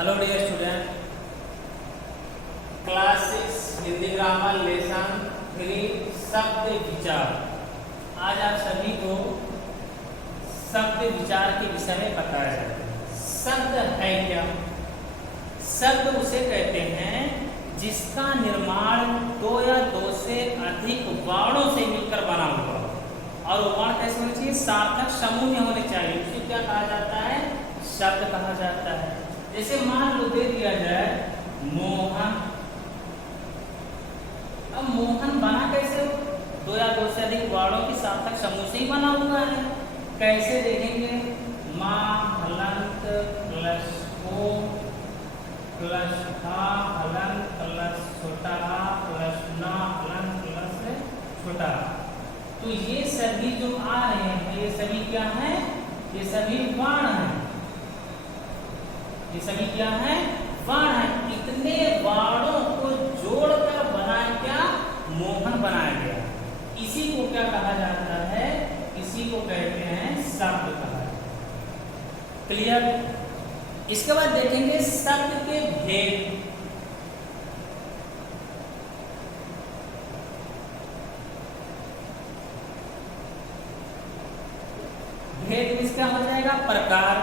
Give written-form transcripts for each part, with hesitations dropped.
Hello dear student, class 6 Hindi grammar lesson 3 शब्द विचार। आज आप सभी को शब्द विचार के विषय में बताया जाएगा। शब्द है क्या? शब्द उसे कहते हैं जिसका निर्माण दो या दो से अधिक वर्णों से मिलकर बना हुआ हो। और वर्ण कैसे होने चाहिए? सार्थक समूह में होने चाहिए। उसे क्या कहा जाता है? शब्द कहा जाता है। जैसे मान लो दे दिया जाए मोहन। अब मोहन बना कैसे हो? दो या दो से अधिक वर्णों की सार्थक समूह से ही बना हुआ है। कैसे देखेंगे? माँ हलंत प्लस ओ प्लस हा हलंत प्लस छोटा हा प्लस ना हलंत प्लस छोटा। तो ये सभी जो आ रहे हैं ये सभी क्या है? ये सभी वर्ण हैं। ये सभी क्या है? वर्ण है। इतने वर्णों को जोड़कर बनाया क्या? मोहन बनाया गया। इसी को क्या कहा जाता है? इसी को कहते हैं शब्द कहा जाता है। क्लियर? इसके बाद देखेंगे शब्द के भेद। भेद में क्या हो जाएगा? प्रकार।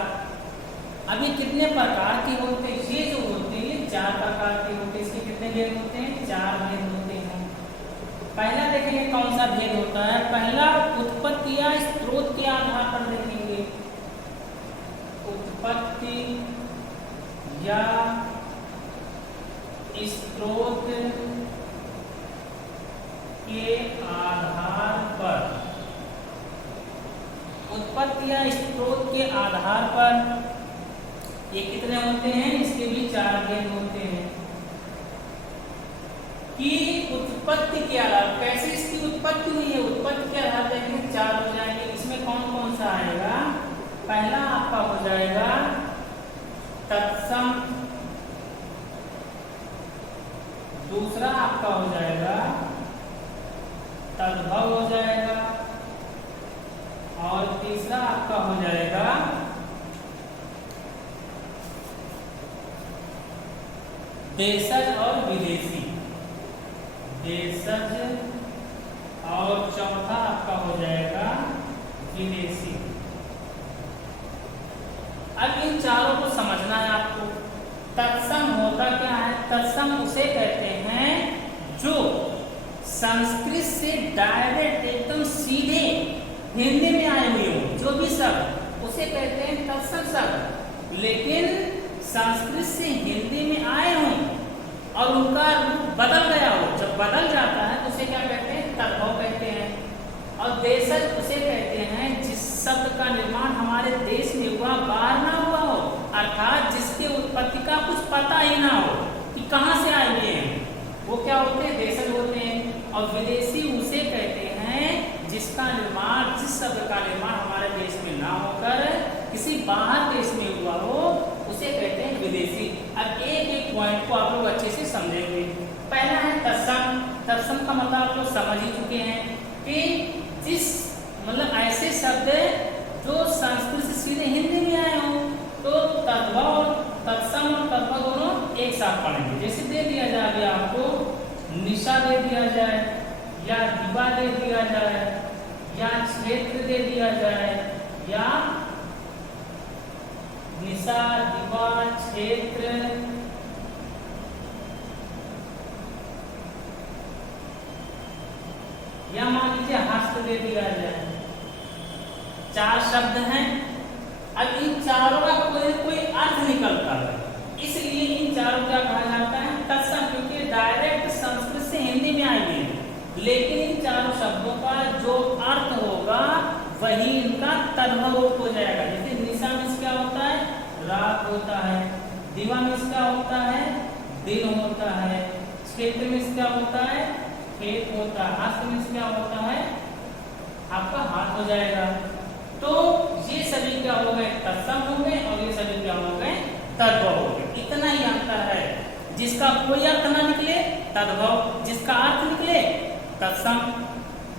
अभी कितने प्रकार के होते हैं? ये जो होते हैं 4 प्रकार के होते हैं। इसके कितने भेद होते हैं? 4 भेद होते हैं। पहला देखेंगे कौन सा भेद होता है? पहला उत्पत्ति या स्रोत के आधार पर देखेंगे। उत्पत्ति या स्रोत के आधार पर। उत्पत्ति या स्रोत के आधार पर ये कितने होते हैं? इसके भी 4 भेद होते हैं। कि उत्पत्ति के आधार, कैसे इसकी उत्पत्ति हुई है? उत्पत्ति के आधार देखेंगे 4 हो जाएंगे। इसमें कौन कौन सा आएगा? पहला आपका हो जाएगा तत्सम। दूसरा आपका हो जाएगा तद्भव हो जाएगा। और तीसरा आपका हो जाएगा देशज और विदेशी। देशज और चौथा आपका हो जाएगा विदेशी। अब इन चारों को समझना है आपको। तत्सम होता क्या है? तत्सम उसे कहते हैं जो संस्कृत से डायरेक्ट एकदम सीधे हिंदी में आए हुए हो। जो भी शब्द उसे कहते हैं तत्सम शब्द। लेकिन संस्कृत से हिंदी में आए हों और उनका रूप बदल गया हो, जब बदल जाता है तो उसे क्या कहते हैं? तद्भव कहते हैं। और देशज उसे कहते हैं जिस शब्द का निर्माण हमारे देश में हुआ, बाहर ना हुआ हो, अर्थात जिसके उत्पत्ति का कुछ पता ही ना हो कि कहाँ से आए हुए हैं, वो क्या होते हैं? देशज होते हैं। और विदेशी उसे कहते हैं जिसका निर्माण, जिस शब्द का निर्माण हमारे देश में ना होकर किसी बाहर देश में हुआ हो, उसे कहते हैं विदेशी। अब एक एक पॉइंट को आप लोग अच्छे से समझेंगे। पहला है तत्सम। तत्सम का मतलब आप लोग समझ ही चुके हैं कि जिस मतलब ऐसे शब्द जो संस्कृत से सीधे हिंदी में आए हों। तो तद्भव, तत्सम और तद्भव दोनों एक साथ पढ़ेंगे। जैसे दे दिया जाए अभी आपको निशा दे दिया जाए, या दिवा दे दिया जाए, या क्षेत्र दे दिया जाए, या निशा दिवा क्षेत्र, या मान लीजिए हस्त दे दिया जाए। 4 शब्द हैं। अब इन चारों का कोई अर्थ निकलता है, इसलिए इन चारों क्या कहा जाता है? तत्सम, क्योंकि डायरेक्ट संस्कृत से हिंदी में आए हैं। लेकिन इन चारों शब्दों का जो अर्थ होगा वही इनका तद्भव रूप हो जाएगा। जैसे निशा में क्या होता है? रात होता है। दिवा में क्या होता है? दिन होता है। क्षेत्र में क्या होता है? खेत होता है। हस्त में क्या होता है? आपका हाथ हो जाएगा। तो ये सभी क्या हो गए? तत्सम हो गए। और ये सभी क्या हो गए? तद्भव हो गए। इतना ही अंतर है। जिसका कोई अर्थ ना निकले तद्भव, जिसका अर्थ निकले तत्सम।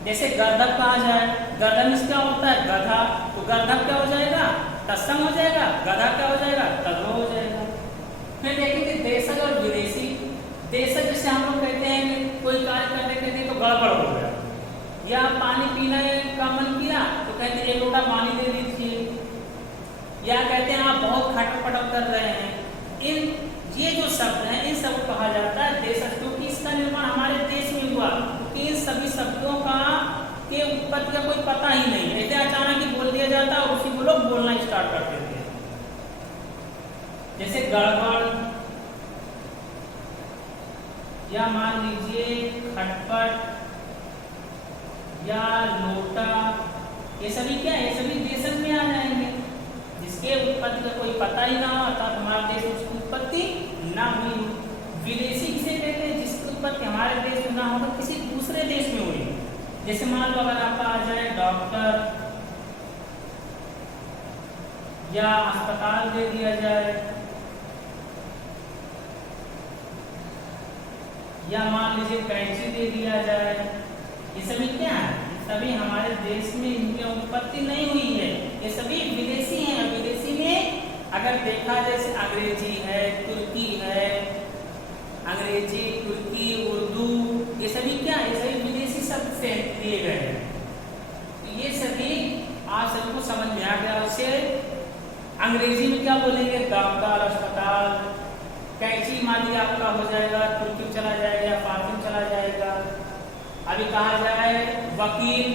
जैसे गर्दभ कहा जाए, गर्दभ में क्या होता है? गधा। तो गर्दभ क्या हो जाएगा? तत्सम हो जाएगा। गधा क्या हो जाएगा? तद्भव हो जाएगा। फिर देखेंगे देशज और विदेशी। देशज जैसे हम लोग कहते हैं कि कोई कार्य करने के लिए तो गड़बड़ हो गया, या पानी पीने का मन किया तो कहते हैं 1 लोटा पानी दे दीजिए, या कहते हैं आप बहुत खटपट कर रहे हैं। ये जो शब्द हैं इन सब को कहा जाता है देशज, क्योंकि इसका निर्माण हमारे देश में हुआ, क्योंकि इन सभी शब्दों का के उत्पत्ति का कोई पता ही नहीं है, ऐसे अचानक ही बोल दिया जाता और उसी को लोग बोलना स्टार्ट कर देते हैं। जैसे गड़बड़, या मान लीजिए खटपट, या लोटा, ये सभी क्या है, ये सभी देशज में आ जाएंगे जिसके उत्पत्ति का कोई पता ही ना हो, अर्थात हमारे देश में उसकी उत्पत्ति ना हुई। विदेशी किसे कहते हैं, जिसकी उत्पत्ति हमारे देश में ना हो तो किसी दूसरे देश में हुई। जैसे मान लो अगर आपका आ जाए डॉक्टर, या अस्पताल दे दिया जाए, या मान लीजिए कैंची दे दिया जाए, ये सभी क्या है, सभी हमारे देश में इनकी उत्पत्ति नहीं हुई है, ये सभी विदेशी हैं। विदेशी में अगर देखा जैसे अंग्रेजी है, तुर्की है, अंग्रेजी, तुर्की, उर्दू, ये सभी क्या, ये सभी विदेशी शब्द से लिए गए हैं। तो ये सभी आप सबको समझ में आ गया। उसे अंग्रेजी में क्या बोलेंगे, डॉक्टर, अस्पताल, कैंची मान लिया आपका हो जाएगा, तुर्की में चला जाएगा, फारसी में चला जाएगा। अभी कहा जाए वकील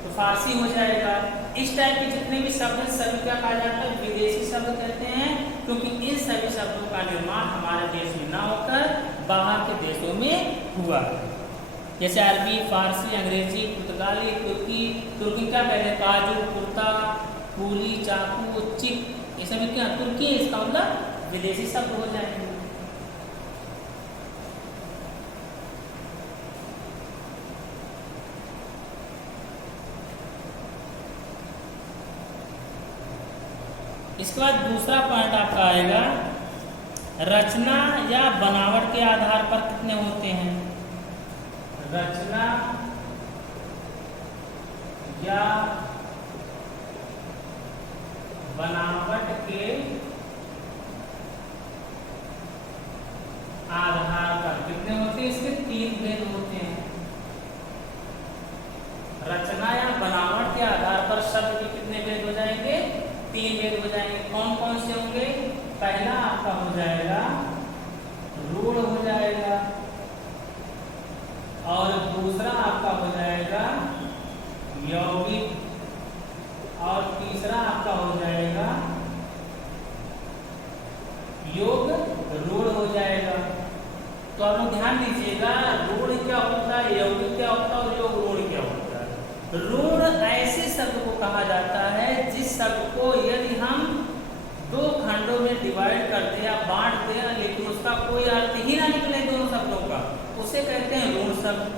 तो फारसी हो जाएगा। इस टाइप के जितने भी शब्द हैं सभी क्या कहा जाता है, विदेशी शब्द कहते हैं, क्योंकि इन सभी शब्दों का निर्माण हमारे देश में ना होकर बाहर के देशों में हुआ। जैसे अरबी, फारसी, अंग्रेजी, पुर्तगाली, तुर्की। तुर्की क्या कहते हैं, काजू, कुर्ता, कूली, चाकू, चिप, ये सभी क्या तुर्की है, इसका मतलब विदेशी शब्द हो जाएंगे। इसके बाद दूसरा पॉइंट आपका आएगा, रचना या बनावट के आधार पर कितने होते हैं। रचना या बनावट के आधार पर कितने होते हैं, इसके 3 भेद होते हैं। रचना या बनावट के आधार पर शब्द के कितने भेद हो जाएंगे, 3 भेद हो जाएंगे। कौन कौन से होंगे, पहला आपका हो जाएगा रूढ़ हो जाएगा, और दूसरा आपका हो जाएगा यौगिक, और तीसरा आपका हो जाएगा योग रूढ़ हो जाएगा। तो आप लोग ध्यान दीजिएगा, रूढ़ क्या होता है, यौगिक क्या होता है, और योग रूढ़ क्या होता है। रूढ़ ऐसे शब्द को कहा जाता है जिस शब्द को यदि हम 2 खंडों में डिवाइड कर दे या बांट दे, लेकिन उसका कोई अर्थ ही ना निकले दोनों शब्दों का, उसे कहते हैं रूढ़ शब्द।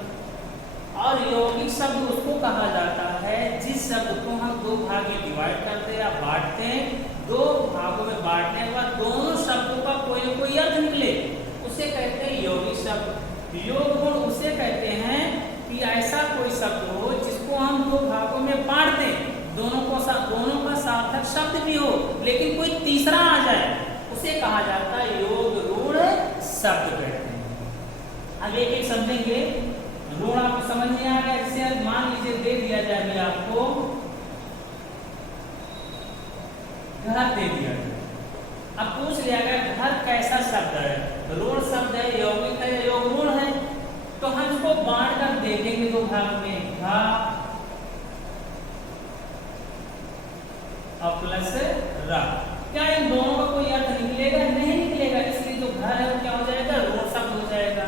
और यौगिक शब्द उसको कहा जाता है जिस शब्द को हम 2 भाग में डिवाइड करते या बांटते हैं, 2 भागों में बांटने के बाद दोनों शब्दों का कोई न कोई अर्थ निकले, उसे कहते हैं यौगिक शब्द। योग गुण उसे कहते हैं कि ऐसा कोई शब्द हो जिसको हम 2 भागों में बांट दें, दोनों का सार्थक शब्द भी हो, लेकिन कोई तीसरा आ जाए, उसे कहा जाता है योग रूढ़ शब्द कहते हैं। अब एक एक समझेंगे। रूढ़ आपको समझ में आ गया, जैसे मान लीजिए दे दिया जाए आपको घर दे दिया जाए, अब पूछ लिया गया घर कैसा शब्द है, रूढ़ शब्द है, यौगिक है, योग रूढ़ है, तो हम इसको बांट कर देखेंगे 2 भाग में, घा और प्लस रा। क्या इन दोनों का कोई अर्थ निकलेगा, नहीं निकलेगा, इसलिए जो घर है वो क्या हो जाएगा, रूढ़ शब्द हो जाएगा।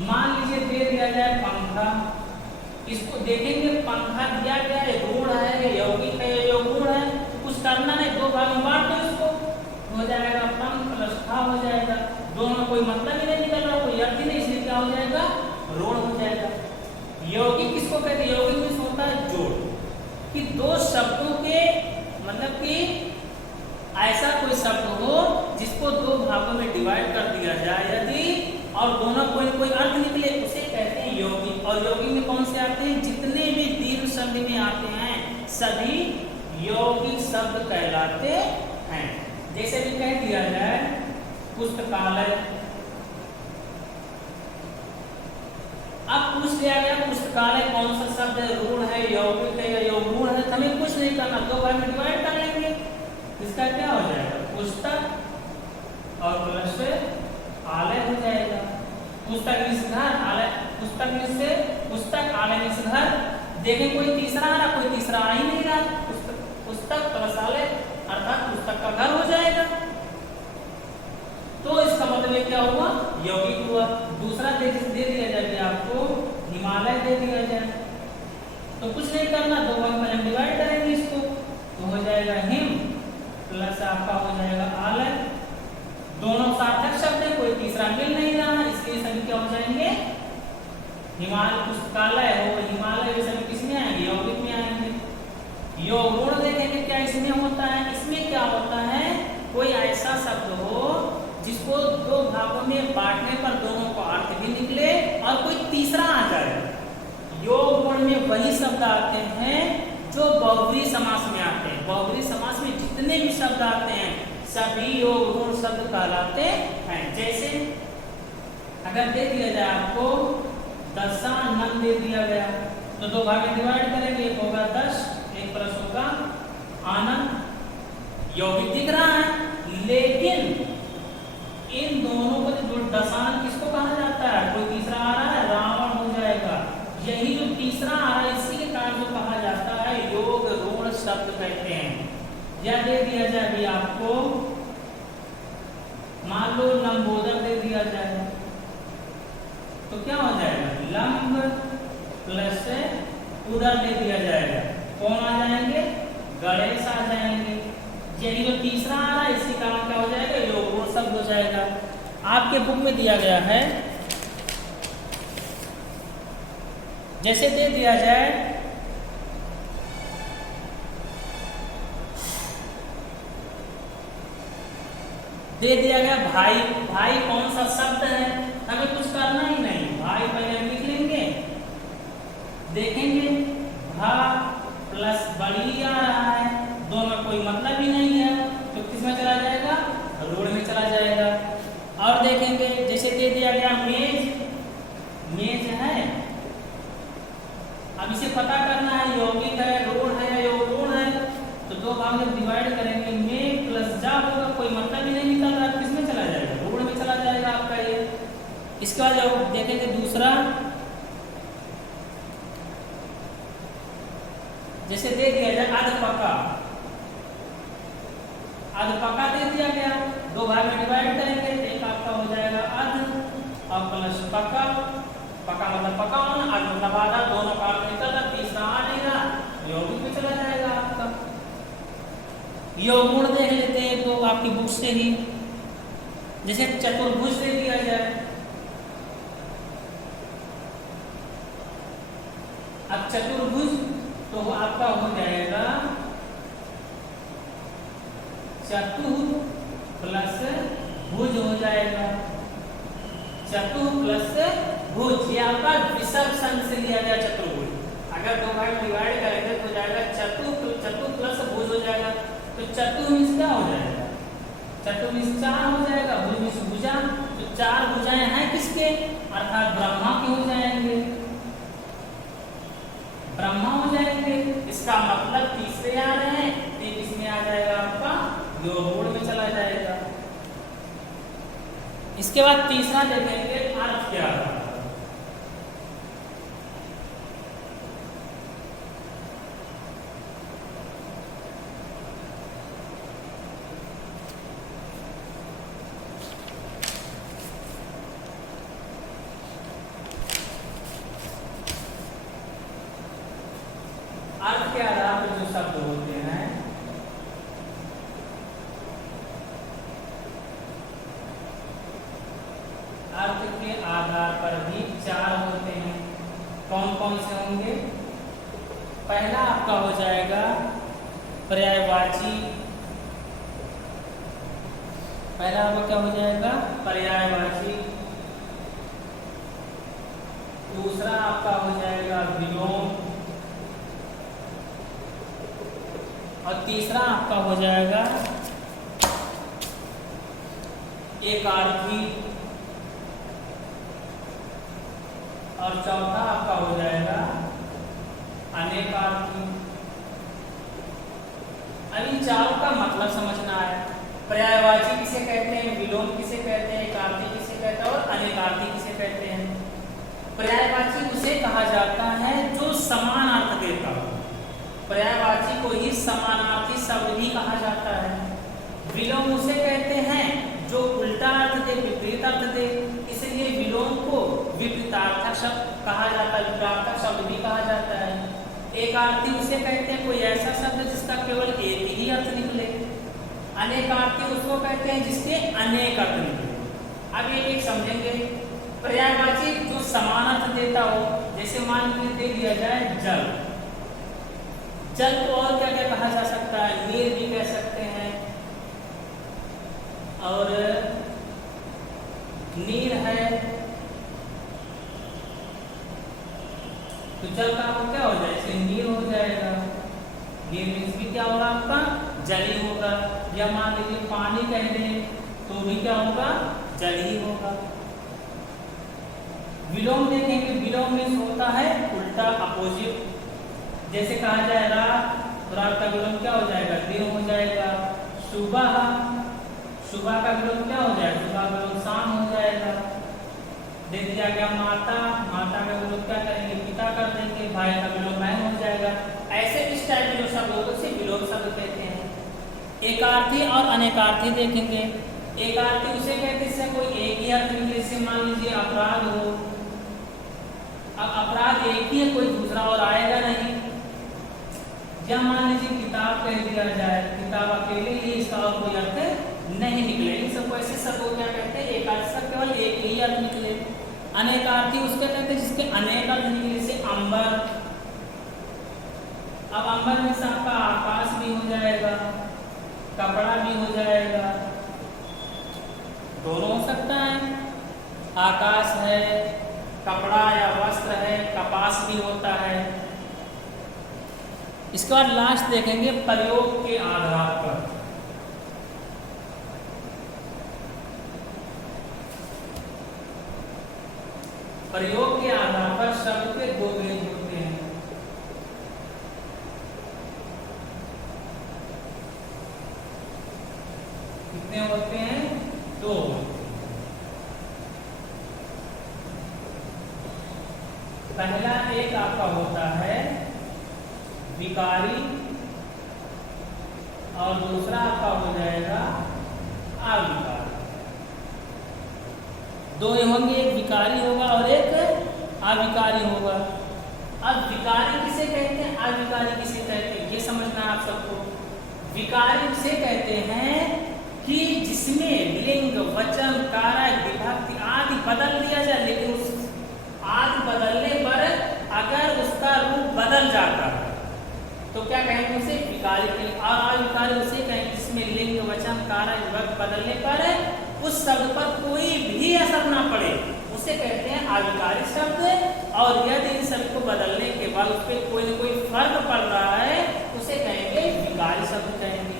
मान लीजिए दे दिया जाए पंखा, इसको देखेंगे पंखा दिया गया है, रूढ़ है, यौगिक है, योग रूढ़ है, तो कुछ करना नहीं, 2 भाग में बांट दो, इसको हो जाएगा पंख प्लस खा हो जाएगा। दोनों कोई मतलब ही नहीं निकल रहा, कोई अर्थ ही नहीं, इसलिए क्या हो जाएगा, रूढ़ हो जाएगा। यौगिक किसको कहते हैं, यौगिक में होता है जोड़, कि 2 शब्दों के मतलब कि ऐसा कोई शब्द हो जिसको 2 भागों में डिवाइड कर दिया जाए यदि, और दोनों कोई अर्थ निकले, उसे कहते हैं यौगिक। और यौगिक में कौन से आते हैं, जितने भी दीर्घ संधि में आते हैं सभी यौगिक शब्द कहलाते हैं। जैसे भी कह दिया जाए पुस्तकालय। अब पूछ लिया गया पुस्तकालय कौन सा शब्द है, ऋण है, यौगिक है या यौगुण है, हमें कुछ नहीं करना, दो भाग में डिवाइड कर लेंगे। इसका क्या हो जाएगा, पुस्तक और प्लस से आलय हो जाएगा। पुस्तक इस घर, आलय पुस्तक में से पुस्तक, आलय में से घर। देखें कोई तीसरा आ रहा, कोई तीसरा आ ही नहीं रहा। पुस्तक प्लस आलय अर्थात पुस्तक का घर हो जाएगा। तो इसका मतलब क्या हुआ, यौगिक हुआ। दूसरा दे दिया जाए आपको हिमालय दे दिया जाए, तो कुछ नहीं करना, दो भाग में हम डिवाइड करेंगे इसको, तो हो जाएगा हिम प्लस आपका हो जाएगा आलय। दोनों सार्थक शब्द है, कोई तीसरा मिल नहीं रहा, इसलिए सभी क्या हो जाएंगे, हिमालय पुस्तकालय हो, हिमालय वे सभी किसमें आएंगे, यौगिक में आएंगे। यौगुण देखेंगे क्या इसमें होता है, इसमें क्या होता है, कोई ऐसा शब्द हो जिसको दो भागों में बांटने पर दोनों को अर्थ भी निकले और कोई तीसरा आ जाए। योग गुण में वही शब्द आते हैं जो बहुव्रीहि समास में आते हैं। बहुव्रीहि समास में जितने भी शब्द आते हैं सभी योग गुण शब्द कहलाते हैं। जैसे अगर दे दिया जाए आपको दशानन दे दिया गया, तो दो भाग में डिवाइड करेंगे, एक होगा 10, एक प्लस होगा आनंद। यौगिक दिख रहा है, लेकिन इन दोनों को जो दशान किसको कहा जाता है, कोई तीसरा आ रहा है, रावण हो जाएगा। यही जो तीसरा आ रहा है इसी के कारण जो कहा जाता है योग ऋण शब्द कहते हैं। यह दे दिया जाए अभी आपको, मान लो लंबोदर दे दिया जाए, तो क्या हो जाएगा, लंब प्लस उदर दे दिया जाएगा, कौन आ जाएंगे, गणेश आ जाएंगे। यही जो तीसरा आ रहा है इसी कारण क्या हो जाएगा, योग गुण शब्द हो जाएगा। आपके बुक में दिया गया है, जैसे दे दिया जाए दे दिया गया भाई। भाई कौन सा शब्द है, हमें कुछ करना ही नहीं, भाई पहले हम लिख लेंगे, देखेंगे भा प्लस बड़ी आ रहा है, दोनों कोई मतलब ही नहीं है, तो किस में चला जाएगा, ऋण में चला जाएगा। और देखेंगे जैसे दे दिया गया मेज, मेज है, अब इसे पता करना है यौगिक है, ऋण है या यौगुण है, तो दो भाग में डिवाइड करेंगे, में प्लस जा होगा, कोई मतलब ही नहीं निकल रहा, किस में चला जाएगा, ऋण में चला जाएगा आपका ये। इसके बाद जब देखेंगे दूसरा, जैसे दे दिया जाए अधपका, अधपका दे दिया गया, दो भाग में डिवाइड करेंगे, एक आपका हो जाएगा अध और प्लस पका। पका मतलब पका होना, अध मतलब आधा, दोनों का निकल रहा, तीसरा आ नहीं रहा, यौगिक में चला जाएगा आपका। यौगुण देख लेते हैं तो आपकी बुक से ही, जैसे चतुर्भुज दे दिया जाए, अब चतुर्भुज तो आपका हो जाएगा चतु प्लस भुज हो जाएगा, चतु प्लस भुज, ये आपका विसर्ग संघ से लिया गया चतुर्भुज। अगर दो भाग डिवाइड करेंगे तो हो जाएगा चतु प्लस भुज हो जाएगा, तो चतु मीन्स क्या हो जाएगा, चतु मीन्स 4 हो जाएगा, भुज मीन्स भुजा, तो 4 भुजाएं हैं किसके, अर्थात ब्रह्मा के हो जाएंगे, ब्रह्मा हो जाएंगे। इसका मतलब तीसरे आ रहे हैं, एक इसमें आ जाएगा आपका योग में चला जाएगा। इसके बाद तीसरा देखेंगे अर्थ क्या है, अर्थ के आधार पर जो शब्द होते हैं अर्थ के आधार पर भी 4 होते हैं। कौन कौन से होंगे, पहला आपका हो जाएगा पर्यायवाची, पहला आपका क्या हो जाएगा, पर्यायवाची। दूसरा आपका हो जाएगा विलोम, और तीसरा आपका हो जाएगा एकार्थी, और चौथा आपका हो जाएगा अनेकार्थी। अब इन चारों का मतलब समझना है। पर्यायवाची किसे कहते हैं, विलोम किसे कहते हैं, एकार्थी किसे कहते हैं और अनेकार्थी किसे कहते हैं। पर्यायवाची उसे कहा जाता है जो समान अर्थ देता हो। पर्यायवाची को ही समानार्थी शब्द भी कहा जाता है। विलोम उसे कहते हैं जो उल्टा अर्थ दे, विपरीत अर्थ दे, इसलिए विलोम को विपरीतार्थक शब्द कहा जाता है, विपरीतार्थक शब्द भी कहा जाता है। एकार्थी उसे कहते हैं कोई ऐसा शब्द जिसका केवल एक ही अर्थ निकले। अनेकार्थी उसको कहते हैं जिसके अनेक अर्थ निकले। अब ये एक समझेंगे। पर्यायवाची जो समान अर्थ देता हो, जैसे मान लीजिए दे दिया जाए जल, जल को और क्या क्या कहा जा सकता है, नीर भी कह सकते हैं, और नीर है तो जल का आपको क्या हो जाएगा, नीर हो जाएगा। नीर मीन्स भी क्या होगा आपका, जल ही होगा। या मान लीजिए पानी कह दें तो भी क्या होगा, जल ही होगा। विलोम देखेंगे, विलोम मीन्स होता है उल्टा, अपोजिट। जैसे कहा जाए रात, तो रात का विलोम क्या हो जाएगा, दिन हो जाएगा। सुबह, सुबह का विलोम क्या हो जाएगा, सुबह का विलोम शाम हो जाएगा। दे दिया गया माता, माता का विलोम क्या करेंगे, पिता कर देंगे। भाई का विलोम बहन हो जाएगा। ऐसे इस टाइप के जो शब्द होते हैं उसे विलोम शब्द कहते हैं। एकार्थी और अनेकार्थी देखेंगे। एकार्थी उसे कहते हैं जिससे कोई एक ही अर्थ निकले। जैसे मान लीजिए अपराध हो, अब अपराध एक ही है, कोई दूसरा और आएगा नहीं। या मान लीजिए किताब कह दिया जाए, किताब अकेले ही, इसका और कोई अर्थ नहीं निकले। इन सबको ऐसे शब्द को क्या कहते हैं, एकार्थी शब्द केवल एक ही अर्थ निकले। अनेकार्थी उसके कहते हैं जिसके अनेक अर्थ निकले। जैसे अंबर, अब अंबर में आपका आकाश भी हो जाएगा, कपड़ा भी हो जाएगा, दोनों हो सकता है। आकाश है, कपड़ा या वस्त्र है, कपास भी होता है। इसके बाद लास्ट देखेंगे प्रयोग के आधार पर। प्रयोग के आधार पर शब्द के दो भेद होते हैं। कितने होते हैं, दो। पहला एक आपका होता है विकारी, और दूसरा आपका हो जाएगा अविकारी। दो होंगे, एक विकारी होगा और एक अविकारी होगा। अब विकारी किसे कहते हैं, अविकारी किसे कहते हैं, ये समझना है आप सबको। विकारी उसे कहते हैं कि जिसमें लिंग, वचन, कारक, विभक्ति आदि बदल दिया जाए, लेकिन उस आदि बदलने पर अगर उसका रूप बदल जाता है तो क्या कहेंगे उसे, विकारी कहेंगे। और अविकारी उसे कहेंगे जिसमें लिंग, वचन, कारक, विभक्ति बदलने पर उस शब्द पर कोई भी असर ना पड़े, उसे कहते हैं अविकारी शब्द। और यदि इन शब्द को बदलने के बाद उस पर कोई न कोई फर्क पड़ रहा है, उसे कहेंगे विकारी शब्द कहेंगे।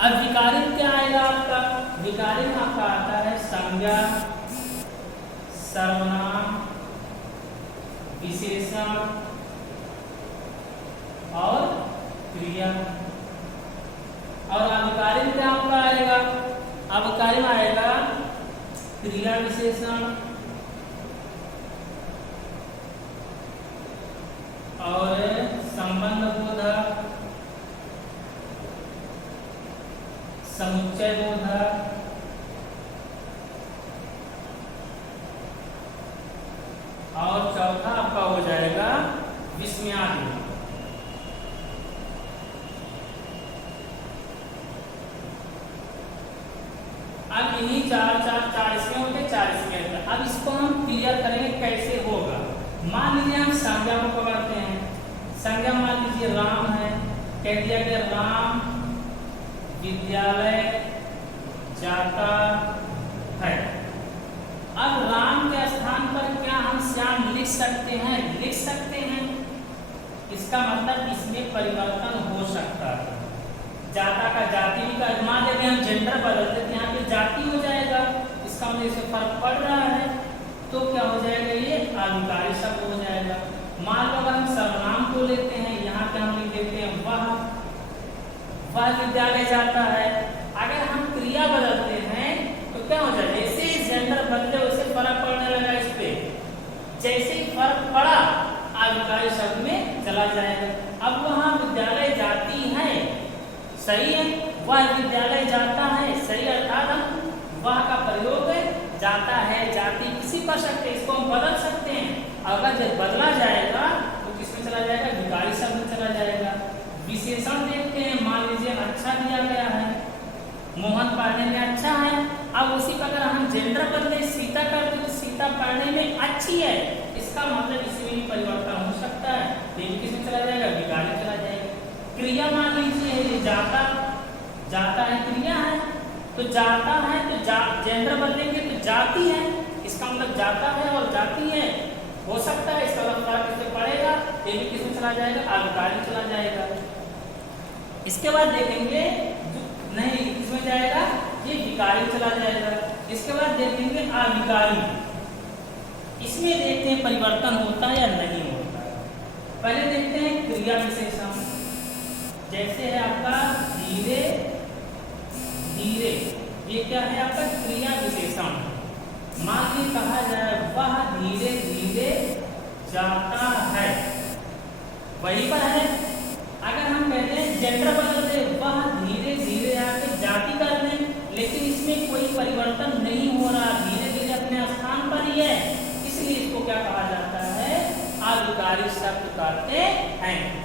अब विकारी में क्या आएगा आपका, विकारी में आपका आता है संज्ञा, सर्वनाम, विशेषण और क्रिया। और अविकारी में क्या आपका आएगा, अविकारी में आएगा क्रिया विशेषण और संबंध बोधक, समुच्चय बोधक और चौथा आपका हो जाएगा विस्मयादि। अब इन्हीं चार इसमें होते, 4 इसमें। अब इसको हम क्लियर करेंगे कैसे होगा। मान लीजिए हम संज्ञा को पकड़ते हैं। संज्ञा मान लीजिए राम है, कह दिया कि राम विद्यालय जाता है। अब राम के स्थान पर क्या हम श्याम लिख सकते हैं, लिख सकते हैं। इसका मतलब इसमें परिवर्तन हो सकता है। जाता का जाति भी का, मान लेते हम जेंडर बदल देते, यहाँ पे जाति हो जाएगा। इसका मतलब इसमें फर्क पड़ रहा है, तो क्या हो जाएगा, ये आविकारी शब्द हो जाएगा। मान लो अगर हम सर्वनाम को लेते हैं, यहाँ पे हम लिख देते हैं वह विद्यालय जाता है। अगर हम क्रिया बदलते हैं तो क्या हो जाएगा, जैसे ही जेंडर बदले वैसे फर्क पड़ने लगा इस पे, जैसे ही फर्क पड़ा आविकारी शब्द में चला जाएगा। अब वहाँ विद्यालय जाती है, सही है, वह विद्यालय जाता है, सही, अर्थात हम वह का प्रयोग जाता है, जाती किसी कर सकते हैं, इसको हम बदल सकते हैं। अगर जब बदला जाएगा तो किसमें चला जाएगा, विकारी शब्द में चला जाएगा। विशेषण देखते हैं, मान लीजिए अच्छा दिया गया है, मोहन पढ़ने में अच्छा है। अब उसी पर अगर हम जेंडर बदले सीता कर दे तो सीता पढ़ने में अच्छी है, इसका मतलब इसमें भी परिवर्तन हो सकता है, लेकिन किसमें चला जाएगा, विकारी चला जाएगा। क्रिया मान लीजिए ये जाता है क्रिया है, तो जाता है तो जेंडर बदलेंगे तो जाती है, इसका मतलब जाता है और जाती है हो सकता है, इसका मतलब फर्क इससे पड़ेगा, ये भी किसमें चला जाएगा, आविकारी चला जाएगा। इसके बाद देखेंगे नहीं किसमें जाएगा, ये विकारी चला जाएगा। इसके बाद देखेंगे आविकारी, इसमें देखते हैं परिवर्तन होता है या नहीं होता है। पहले देखते हैं क्रिया विशेषण, जैसे है आपका धीरे धीरे, ये क्या है आपका क्रिया विशेषण। मान ली कहा जाए वह धीरे धीरे जाता है, वही पर है। अगर हम कहते हैं जेंडर बदल दे, वह धीरे धीरे आके जाती कर दें, लेकिन इसमें कोई परिवर्तन नहीं हो रहा, धीरे धीरे अपने स्थान पर ही है, इसलिए इसको क्या कहा जाता है, आविकारी शब्द कहते हैं।